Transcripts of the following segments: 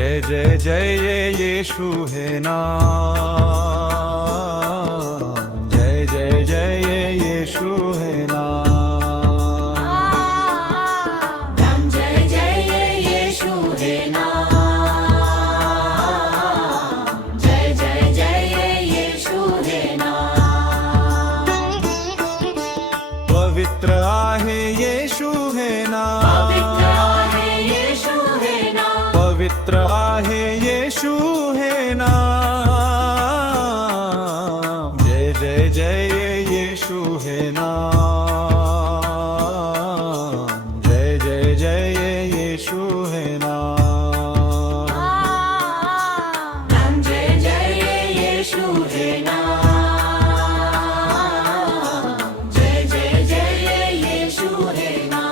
जय जय जय येशू हे नाम, जय जय जय येशू हे नाम, जय जय येशू हे नाम, जय जय जय येशू हे नाम। पवित्र आहे येशू हे नाम, पवित्र आहे येशू हे नाम, पवित्र आहे येशू हे नाम, जय जय जय येशू हे नाम, जय जय जय येशू हे नाम, जय जय येशू हे नाम, जय जय जय येशू हे नाम।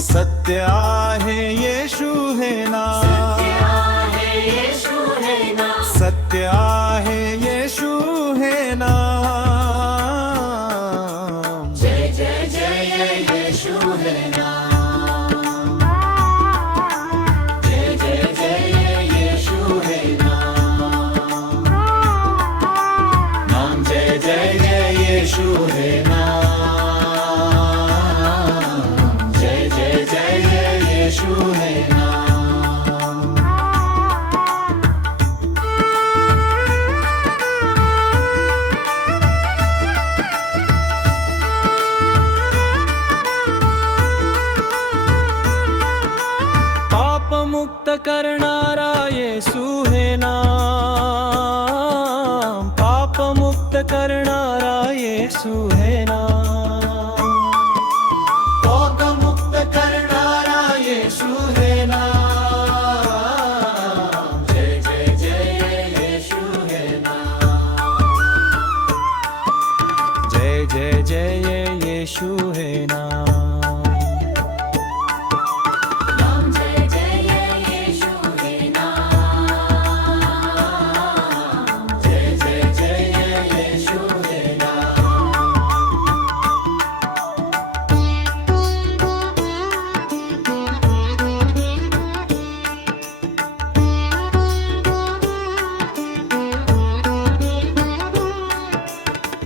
सत्य आहे येशू हे नाम, सत्य आहे येशू हे नाम, जय जय जय येशू हे नाम, जय जय जय येशू हे नाम, नाम जय जय जय येशू हे नाम, जय जय जय येशू हे नाम। पाप मुक्त करणारा येशू हे नाम, पाप मुक्त करणारा येशू हे नाम, पाप मुक्त करणारा येशू हे नाम, जय जय जय येशू हे नाम, जय जय जय येशू हे नाम। नाम जय जय येशू हे नाम, जय जय जय येशू हे नाम।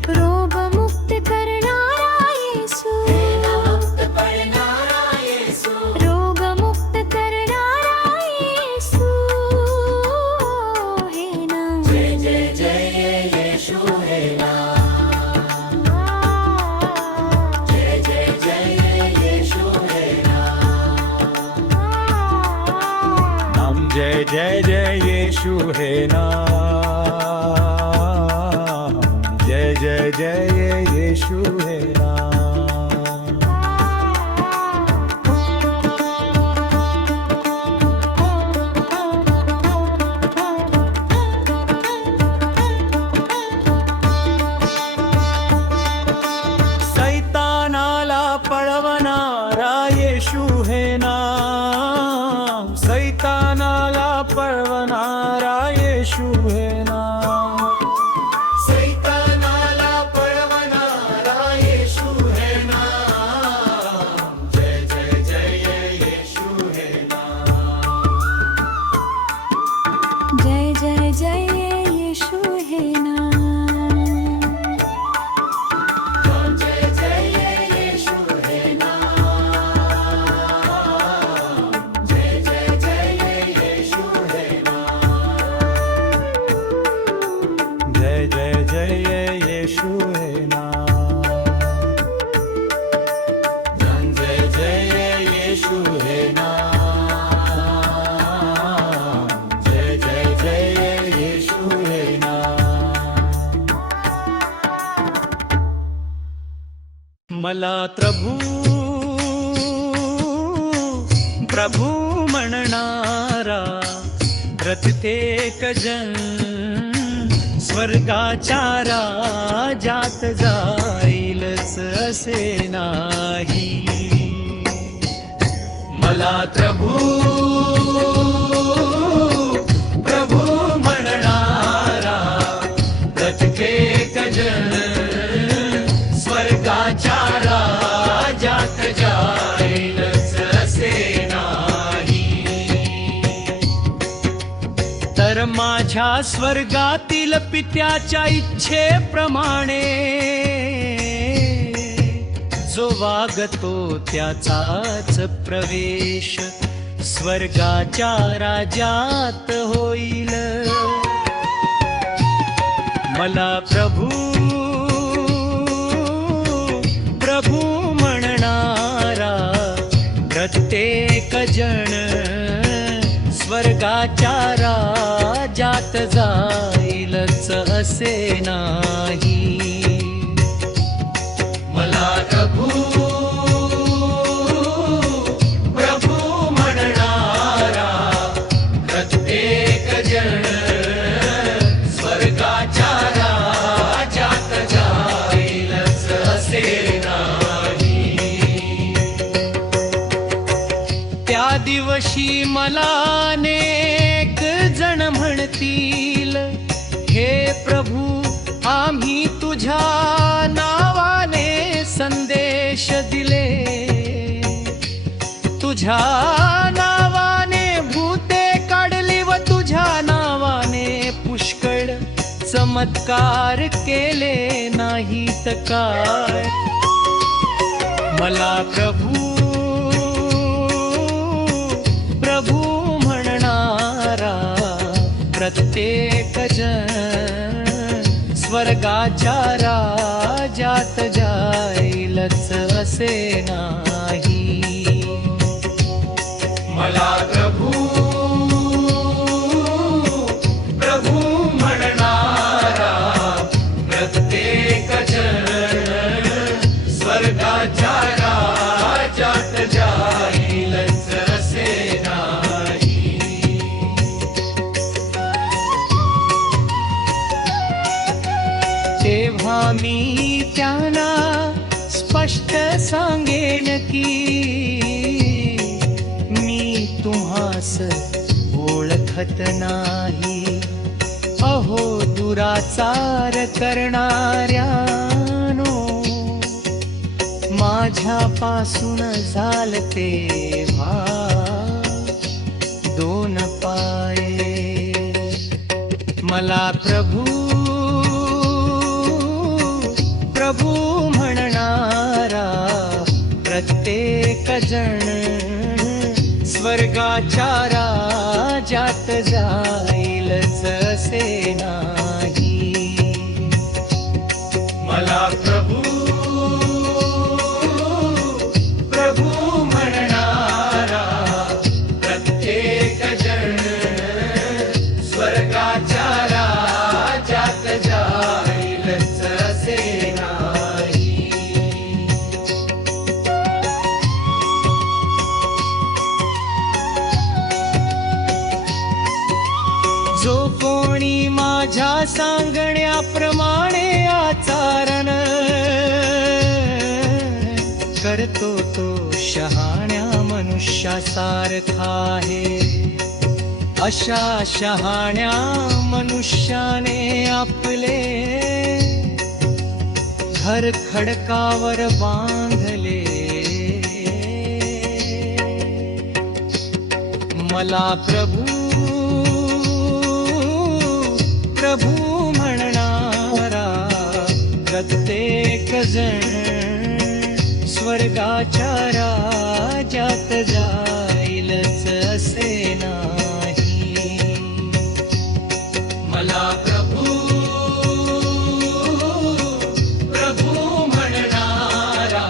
रोगमुक्त करणारा येशू, मुक्त करणारा येशू, रोगमुक्त करणारा येशू हे नाम, जय जय जय येशू हे नाम, जय जय जय येशू हे नाम। नाम जय जय जय येशू हे नाम, जय जय जय येशू हे नाम। सैतानाला पळवणारा येशू हे नाम, सैतानाला पळवणारा येशू हे नाम, सैतानाला पळवणारा येशू हे नाम, जय जय जय येशू हे नाम, जय जय जय येशू हे नाम, नाम जय जय येशू हे नाम, जय जय जय येशू हे नाम। जय जय जय येशू हे नाम, नाम जय जय येशू हे नाम, जय जय जय येशू हे नाम। मला प्रभू प्रभू म्हणणारा प्रत्येक जन स्वर्गाच्या राज्यात जाईलच असे नाही। मला प्रभू प्रभू माझ्या स्वर्गातील पित्याच्या इच्छेप्रमाणे जो वागतो त्याचाच प्रवेश स्वर्गाच्या राज्यात होईल. मला प्रभू प्रभू म्हणणारा प्रत्येक जण स्वर्गाच्या राज्यात जाईलच असे नाही. मला प्रभू प्रभू म्हणणारा प्रत्येक जण स्वर्गाच्या राज्यात जाईलच असे नाही. त्या दिवशी मला अनेक जण म्हणतील, हे प्रभू आम्ही तुझ्या नावाने संदेश दिले, तुझ्या नावाने भूते काढली व तुझ्या नावाने पुष्कळ चमत्कार केले नाहीत काय. मला प्रभू प्रभू म्हणणारा प्रत्येक जण स्वर्गाच्या राज्यात जाईलच असे नाही. मला प्रभू प्रभू म्हणणारा प्रत्येक जण स्वर्गाच्या राज्यात जाईलच असे नाही. तेव्हा मी त्यांना स्पष्ट सांगेन की मी तुम्हास ओळखत नाही. अहो दुराचार करणाऱ्यानो, माझ्यापासून झालते दोन पाये. मला प्रभू प्रभू म्हणणारा प्रत्येक जण स्वर्गाच्या राज्यात जाईलच असे नाही. मला प्रभू प्रभू म्हणणारा प्रत्येक जण स्वर्गाच्या राज्यात जाईलच असे नाही. जो कोणी माझ्या सांगण्याप्रमाणे आचरण करतो तो शहाण्या मनुष्यासारखा आहे. अशा शहाण्या मनुष्याने आपले घर खडकावर बांधले. मला प्रभू प्रभू म्हणणारा प्रत्येक जण स्वर्गाच्या राज्यात जाईलच असे नाही. मला प्रभू प्रभू म्हणणारा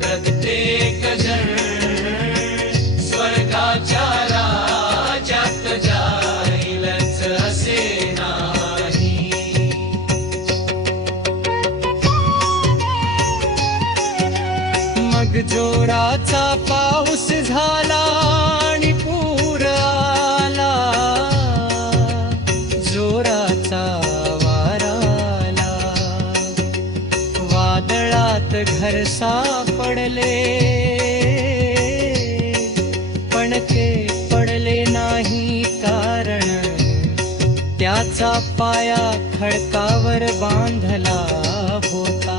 प्रत्येक जण स्वर्गाच्या राज्यात जाईलच असे नाही. मग जोराचा पाऊस झाला आणि पूर आला, जोराचा वारा आला, वादळात घर सापडले, पण ते पडले नाही कारण त्याचा पाया खडकावर बांधला होता.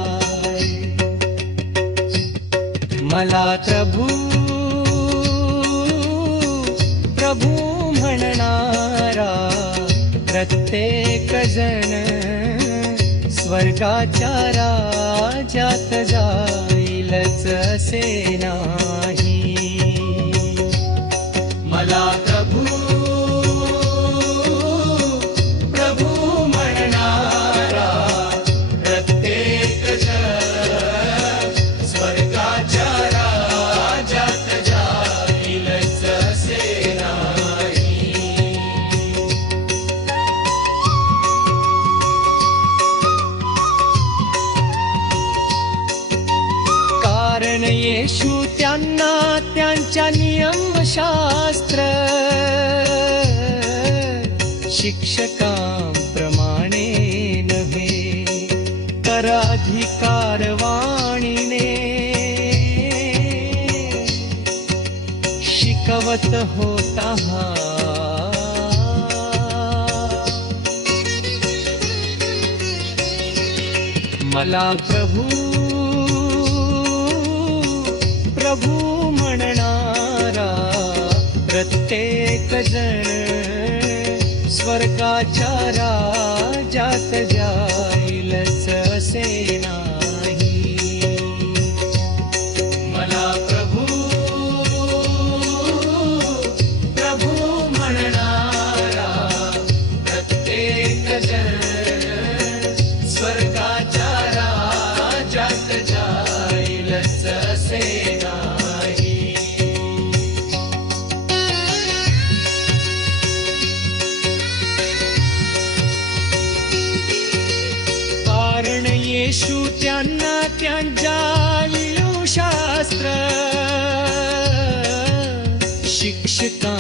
मला प्रभू प्रभू म्हणणारा प्रत्येक जण स्वर्गाच्या राज्यात जाईलच असे नाही. मला प्रभू प्रभू म्हणणारा प्रत्येक जण स्वर्गाच्या राज्यात जाईलच असे नाही. कारण येशू त्यांना त्यांच्या नियमशास्त्र शिक्षकांप्रमाणे नव्हे तर अधिकारवाणीने शिकवत होता. मला प्रभू प्रभू म्हणणारा प्रत्येक जण स्वर्गाच्या राज्यात जाईलच असे नाही. मला प्रभू प्रभू म्हणणारा प्रत्येक जण स्वर्गाच्या राज्यात जाईलच असे नाही. कारण येशू त्यांना त्यांच्या नियमशास्त्र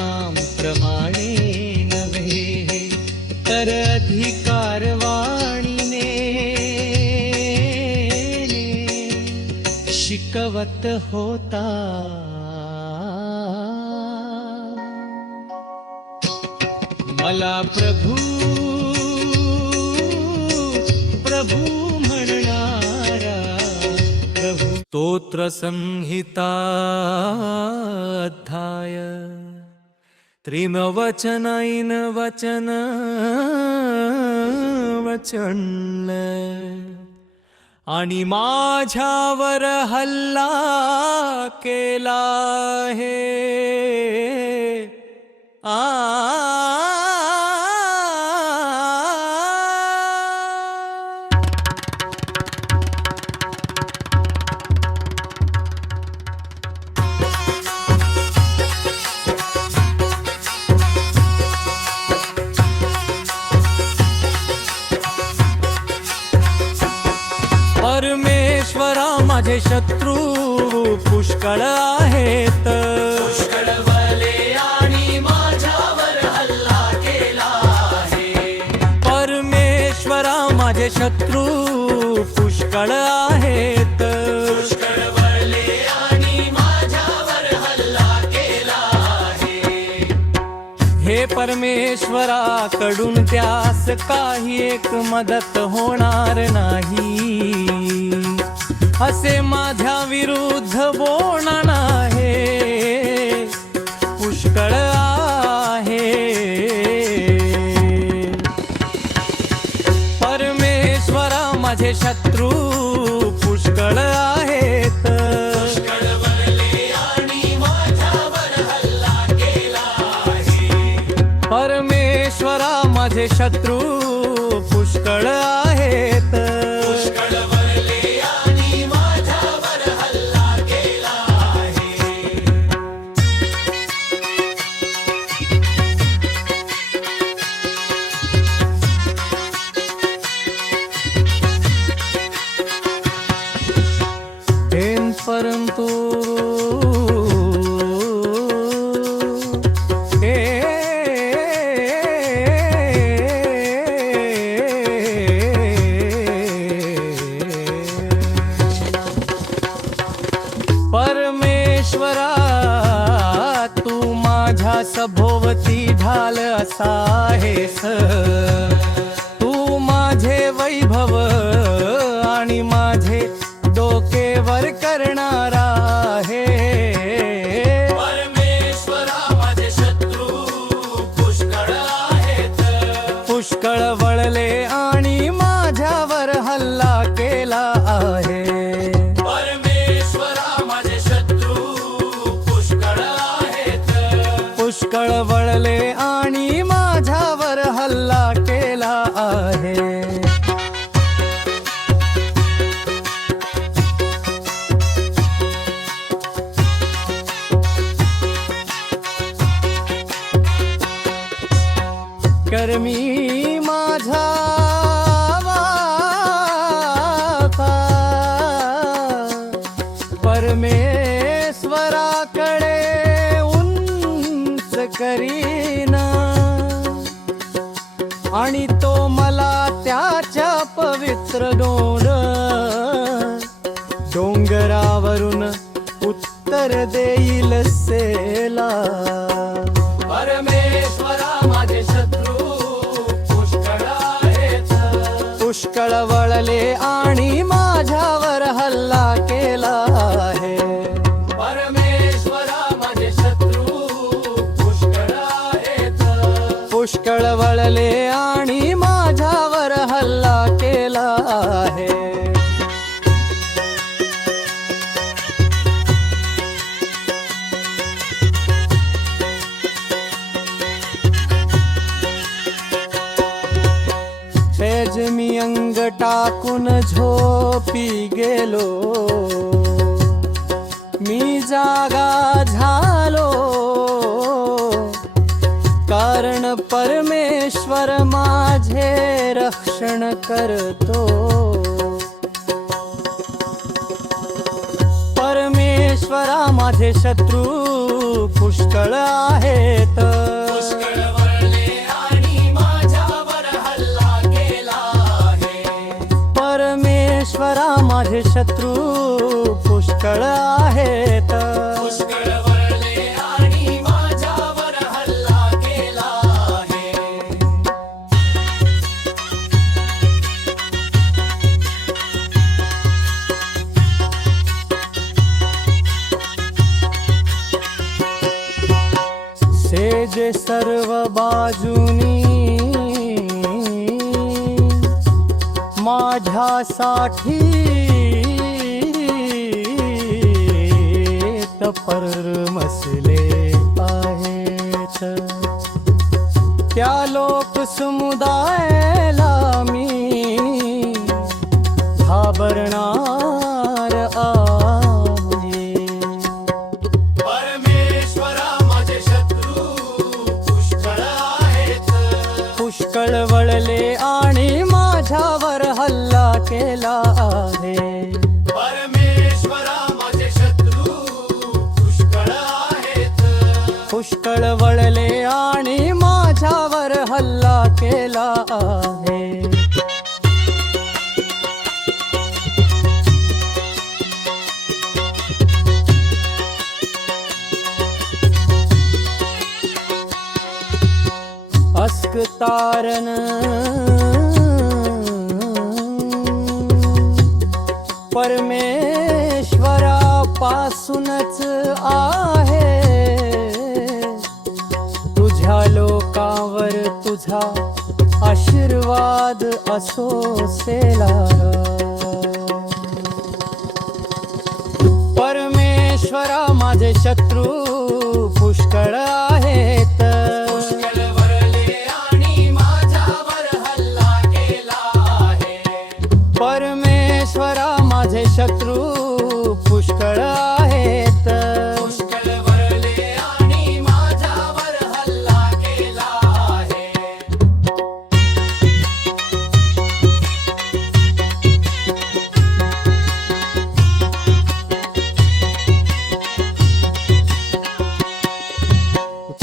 शिक्षकांप्रमाणे नव्हे तर अधिकारवाणीने शिकवत होता. मला प्रभू प्रभू म्हणणारा प्रभू. स्तोत्रसंहिता अध्याय त्रिनवचनैन वचन वचन आणि माझ्यावर हल्ला केला आहे. परमेश्वरा माझे शत्रू पुष्कळ आहेत. पुष्कळवले आणि माझ्यावर हल्ला केला आहे. परमेश्वरा माझे शत्रू पुष्कळ आहेत. पुष्कळवले आणि माझ्यावर हल्ला केला आहे. हे परमेश्वराकडून त्यास काही एक मदत होणार नाही. असे माझ्या विरुद्ध बोलणार आहे. पुष्कळ आहे. परमेश्वरा माझे शत्रू पुष्कळ आहेत. पुष्कळवले आणि माझ्यावर हल्ला केला आहे. परमेश्वरा माझे शत्रू पुष्कळ आहेत. पुष्कळवले आणि माझ्यावर हल्ला केला आहे. परंतु परमेश्वरा तू माझ्या सभोवती ढाल असा आहेस. तू माझे वैभव आणि माझे डोकेवर करणारा आहे. परमेश्वरा माझे शत्रू पुष्कळ आहेत. पुष्कळ वळले आणि माझ्यावर हल्ला केला आहे. कर्मी माझा वाचा परमेश्वराकडे उंच करीना आणि तो मला त्याच्या पवित्र डोंगरावरून उत्तर देईल सेला. परमेश्वरा माझे शत्रू पुष्कळ आहेत. पुष्कळ वळले आणि माझ्यावर हल्ला केला आहे. परमेश्वरा माझे शत्रू पुष्कळ आहेत. पुष्कळ वळले आणि माझ्यावर हल्ला केला आहे. तेज मी अंग टाकून झोपी गेलो, मी जागा झालो, कारण परमेश्वर माझे रक्षण करतो. परमेश्वरा माझे शत्रू पुष्कळ आहेत. पुष्कळ वळले आणि माझ्यावर हल्ला केला आहे. परमेश्वरा माझे शत्रू पुष्कळ आहेत. पुष्कळ वळले आणि माझ्यावर हल्ला केला आहे. सेजे सर्व बाजूनी माझ्यासाठी तपरमसले आहेत. त्या लोक समुदायाला मी घाबरणार आहे. परमेश्वरा माझे शत्रू पुष्कळ आहेत. पुष्कळ वळले आणि माझ्यावर हल्ला केला आहे. परमेश्वरा माझे शत्रू पुष्कळ आहेत. पुष्कळ वळले आणि माझ्यावर हल्ला केला आहे. अस्क तारण परमेश्वरापासूनच आहे. तुझ्या लोकांवर तुझा आशीर्वाद असो सेला. परमेश्वरा माझे शत्रू पुष्कळ आहेत. पुष्कळ वळले आणि माझ्यावर हल्ला केला आहे. परमेश्वरा माझे शत्रू पुष्कळ आहेत. पुष्कळ वळले आणि माझ्यावर हल्ला केला आहे.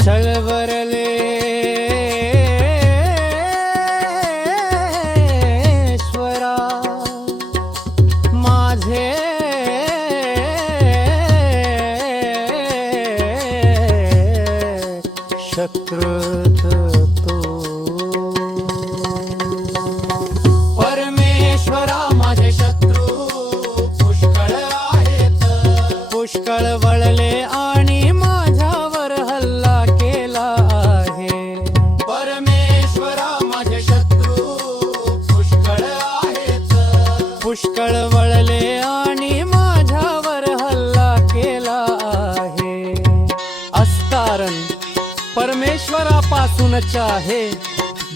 छळवरले ईश्वरा माझे शत्रुत तो. परमेश्वरा माझे शत्रू पुष्कळ आहेत. पुष्कळ वळले आणि माझ्यावर हल्ला केला आहे. परमेश्वरा माझे शत्रू पुष्कळ आहेत. पुष्कळ वळले आणि माझ्यावर हल्ला केला आहे. अस्तारण मनापासून चाहे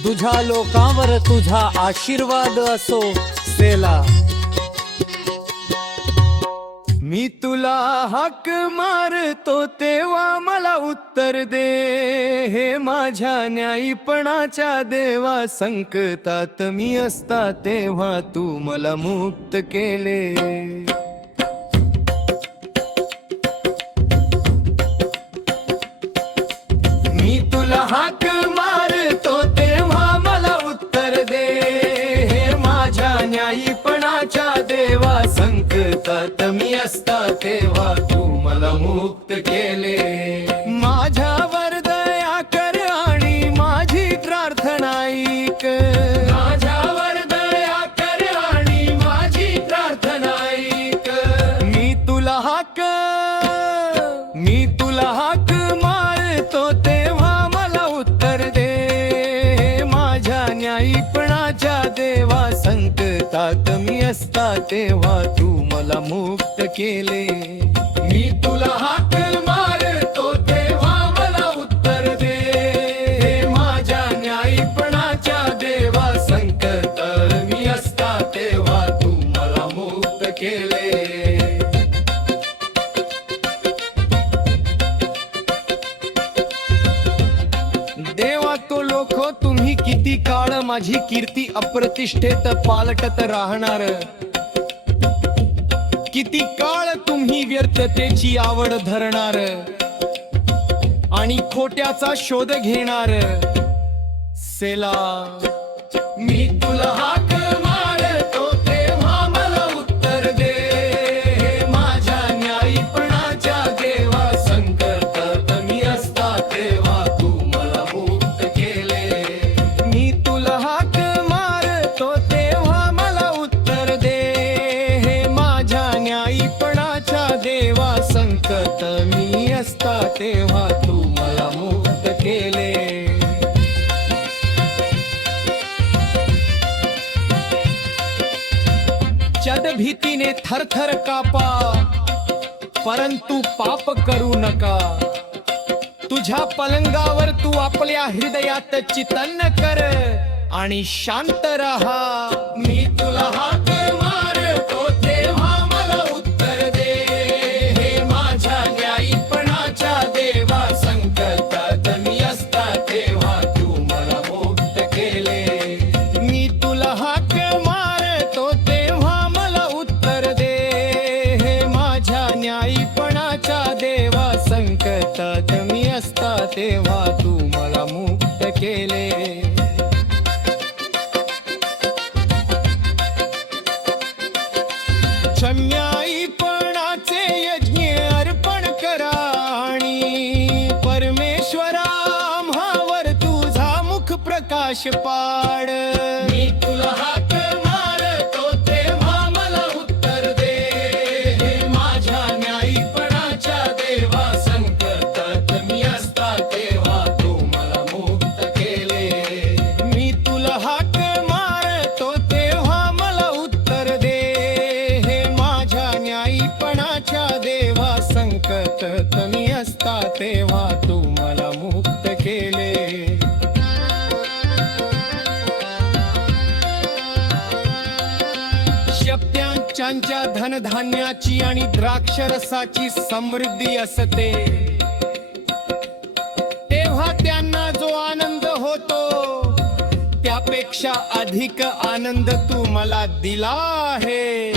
तुझ्या लोकांवर तुझा आशीर्वाद असो सेला. मी तुला हाक मारतो तेव्हा मला उत्तर दे, हे माझ्या न्यायीपणाच्या देवा. संकटात मी असता तेव्हा तू मला मुक्त केले. मी तुला हाक मारतो तेव्हा मला उत्तर दे, हे माझ्या न्यायीपणाच्या देवा. संकटात मी असता तेव्हा तू मला मुक्त केले. माझ्यावर दया कर आणि माझी प्रार्थना ऐक. माझ्यावर दया कर आणि माझी प्रार्थना ऐक. मी तुला हाक मारतो तेव्हा मला उत्तर दे, माझ्या न्यायीपणाच्या देवा. संकटात मी असता तेव्हा तू मला मुक्त केले. मी तुला हाक मारतो तेव्हा मला उत्तर दे, माझ्या न्यायीपणाच्या देवा. संकटात मी असता तेव्हा तू मला मुक्त केले. देवा तो लोक तुम्ही किती काळ माझी कीर्ती अप्रतिष्ठेत पालटत राहणार. किती काळ तुम्ही व्यर्थतेची आवड धरणार आणि खोट्याचा शोध घेणार सेला. मी तुला हाक मारतो तेव्हा मला उत्तर दे, माझ्या न्यायीपणाच्या देवा. संकटात मी असता तेव्हा तू मला मुक्त केले. मी तुला हाक मारतो तेव्हा मला उत्तर दे, हे माझ्या न्यायीपणाच्या देवा. संकट मी असता तेव्हा तू मला मुक्त केले. चद भीतीने थरथर कापा, परंतु पाप करू नका. तुझ्या पलंगावर तू आपल्या हृदयात चिंतन कर आणि शांत रहा. मी तुला हाक मारतो तेव्हा मला उत्तर दे, हे माझ्या न्यायीपणाच्या देवा. संकटात मी असता तेव्हा तू मला मुक्त केले. मी तुला हाक मारतो तेव्हा मला उत्तर दे, हे माझ्या न्यायीपणाच्या देवा. संकटात मी असता तेव्हा तू मला मुक्त केले. न्यायीपणाचे यज्ञ अर्पण करा आणि परमेश्वरा आम्हावर तुझा मुख प्रकाश पाड. मी तुला हाक मारतो तेव्हा मला उत्तर दे, हे माझ्या न्यायीपणाच्या देवा. संकटात मी असता तेव्हा तू मला मुक्त केले. मी तुला हाक मारतो तेव्हा मला उत्तर दे, न्यायीपणाच्या देवा. संकटात मी असता तेव्हा तू मला मुक्त केले. शब्दांच्या धनधान्याची आणि द्राक्षरसाची समृद्धी असते, तेव्हा त्यांना जो आनंद होतो त्यापेक्षा अधिक आनंद तू मला दिला आहे.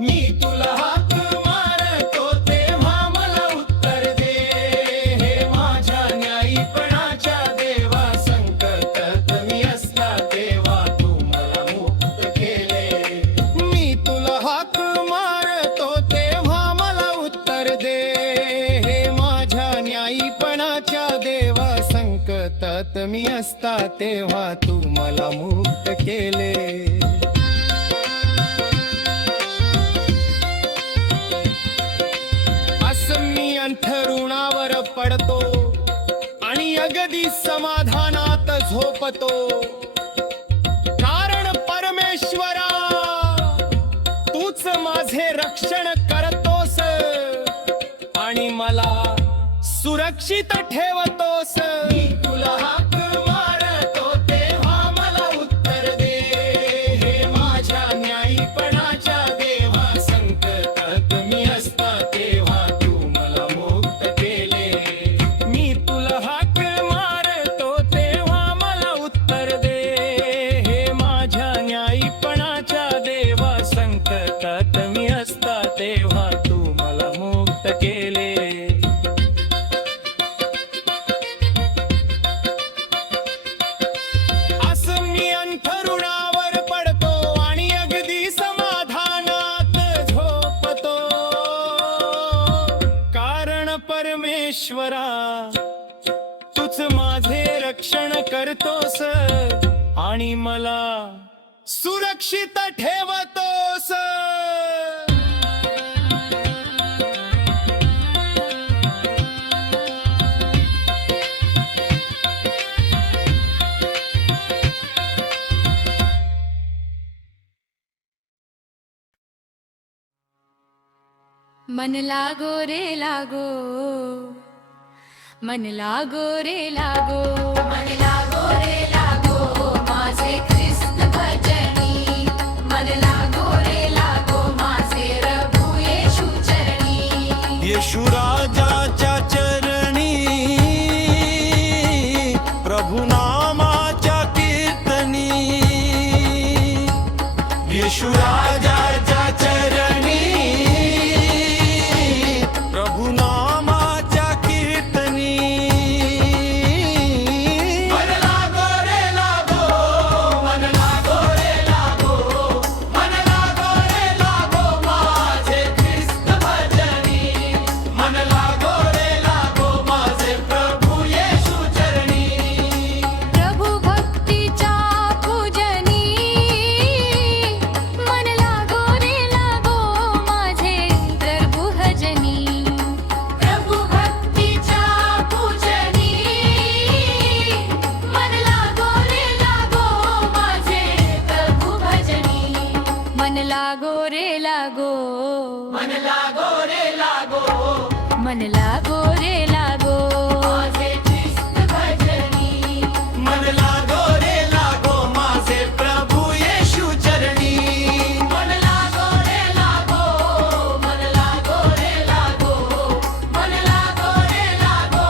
मी तुला हाक मारतो तेव्हा मला उत्तर दे, हे माझ्या न्यायीपणाच्या देवा. संकटात मी असता तेव्हा तू मला मुक्त केले. मी तुला हाक मारतो तेव्हा मला उत्तर दे, हे माझ्या न्यायीपणाच्या देवा. संकटात मी असता तेव्हा तू मला मुक्त केले. अंथरुणावर पडतो आणि अगदी समाधानात झोपतो, कारण परमेश्वरा तूच माझे रक्षण करतोस आणि मला सुरक्षित ठेवतोस. मी तुला हाक परमेश्वरा तूच माझे रक्षण करतोस आणि मला सुरक्षित ठेवतोस. मन लागो रे लागो, मन लागो रे लागो, मन लागो रे लागो माझे ख्रिस्त भजनी. मन लागो रे लागो माझे प्रभू येशू चरणी. येशू राजाच्या चरणी प्रभु नामाच्या कीर्तनी. येशू राजाच्या चरणी प्रभु नामाच्या कीर्तनी. मन लागो रे लागो, मन लागो रे लागो, मन लागो रे लागो माझे ख्रिस्त भजनी. मन लागो रे लागो माझे प्रभु येशू चरणी. प्रभू भक्तीच्या पूजनी. मन लागो रे लागो माझे प्रभू भजनी. प्रभू भक्तीच्या पूजनी. मन लागो रे लागो माझे प्रभू भजनी. मन लागो रे लागो, मन लागो रे लागो, मन लागो रे लागो माझे ख्रिस्त भजनी. मन लागो रे लागो माझे प्रभु येशू चरणी. मन लागो रे लागो, मन लागो रे लागो, मन लागो रे लागो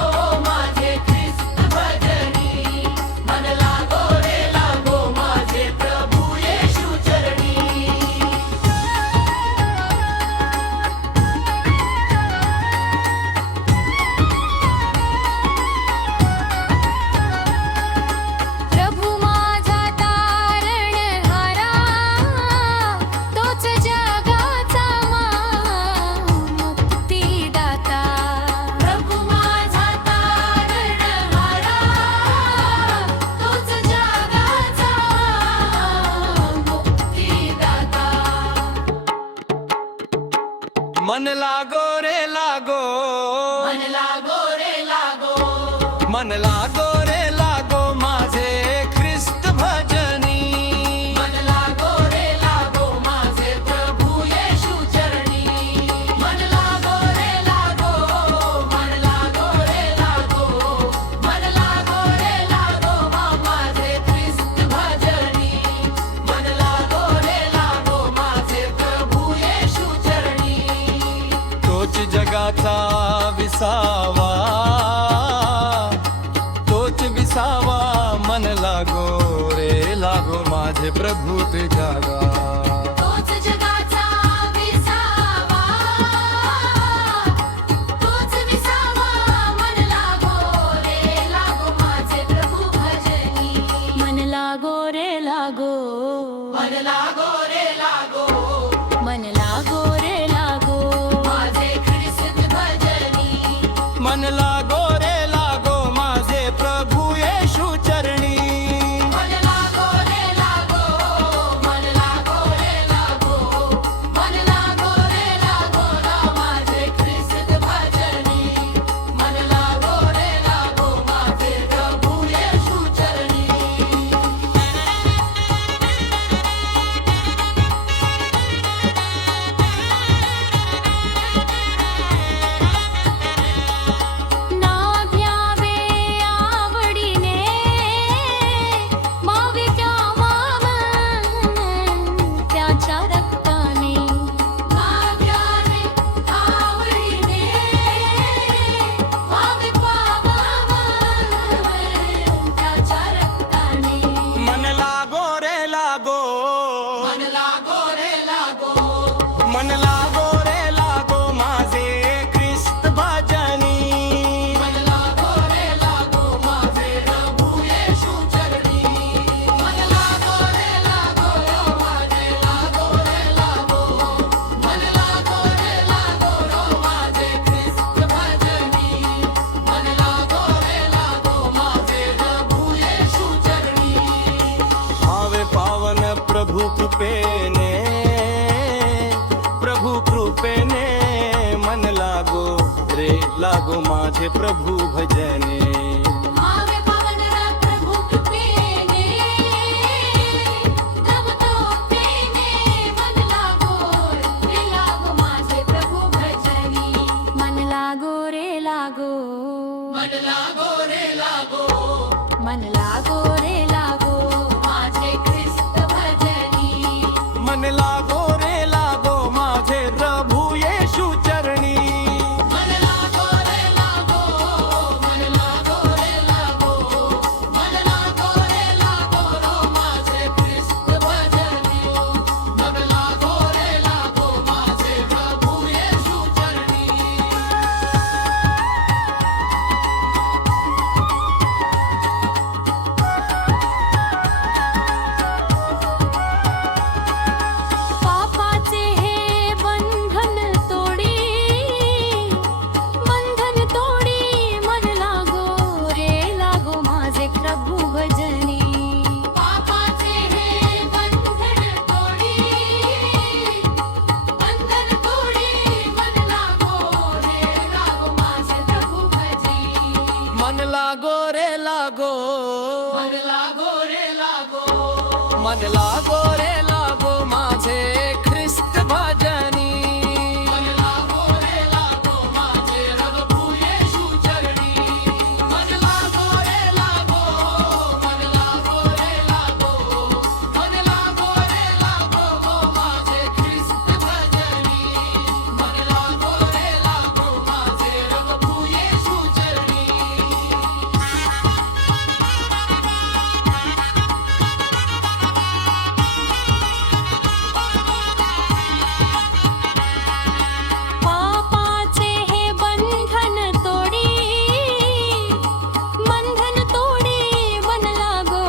माझे ख्रिस्त भजनी. मन लागो रे लागो माझे प्रभू येशू चरणी. प्रभू माझा तारणहारा, तोच जगाचा मुक्तिदाता. प्रभू माझा तारणहारा, तोच जगाचा मुक्तिदाता. मन लागो रे लागो, मन लागो रे लागो, मन लागो रे लागो माझे ख्रिस्त भजनी. मन लागो रे लागो माझे प्रभू येशू चरणी. मन लागो रे लागो, मन लागो रे लागो, मन लागो रे लागो माझे ख्रिस्त भजनी. मन लागो रे लागो माझे प्रभू येशू चरणी. तोच जगाचा विसावा, तोच विसावा. मन लागो रे लागो माझे प्रभु ते जागा. तोच जगाचा विसावा, तोच विसावा. मन लागो रे लागो माझे प्रभू भजनी. मन लागो रे लागो, मन लागो रे लागो, मन लागो रे लागो माझे ख्रिस्त भजनी. मन लागो रे लागो माझे प्रभु येशू चरणी. मन लागो रे लागो, मन लागो रे लागो, मन लागो रे लागो माझे ख्रिस्त भजनी. मन लागो रे लागो माझे प्रभू येशू चरणी. ना कृपेने प्रभु कृपेने मन लागो रे लागो माझे प्रभु भजने आवे पवन रा प्रभु कृपेने दबतो पेने मन लागो रे लागो माझे प्रभु भजनी मन लागो रे लागो मन लागो रे लागो मन लागो रे लागो माझे ख्रिस्त भजनी मन लागो रे लागो माझे प्रभु येशू चरणी मन लागो रे लागो मन लागो रे लागो मन लागो रे लागो रो माझे ख्रिस्त भजनी मन लागो रे लागो माझे प्रभु येशू चरणी पापाचे हे बंधन तोडी मन लागो रे लागो माझे प्रभु भजनी पापाचे हे बंधन तोडी मन लागो रे लागो माझे प्रभु भजनी मन लागो रे लागो मन लागो रे लागो मन लागो रे लागो माझे ख्रिस्त भजनी मन लागो रे लागो माझे प्रभु येशू चरणी मन लागो रे लागो मन लागो रे लागो मन लागो रे लागो गो माझे ख्रिस्त भजनी मन लागो रे लागो माझे प्रभु येशू चरणी पापाचे हे बंधन तोडी मन लागो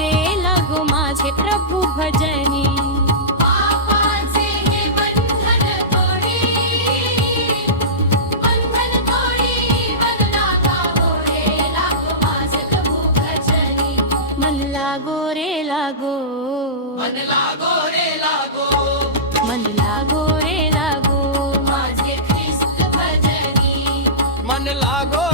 रे लागो माझे प्रभु भजनी पापाचे हे बंधन तोडी मन लागो रे लागो माझे प्रभु भजनी मन लागो रे लागो मन लागो रे लागो मन लागो रे लागो माझे ख्रिस्त भजनी मन लागो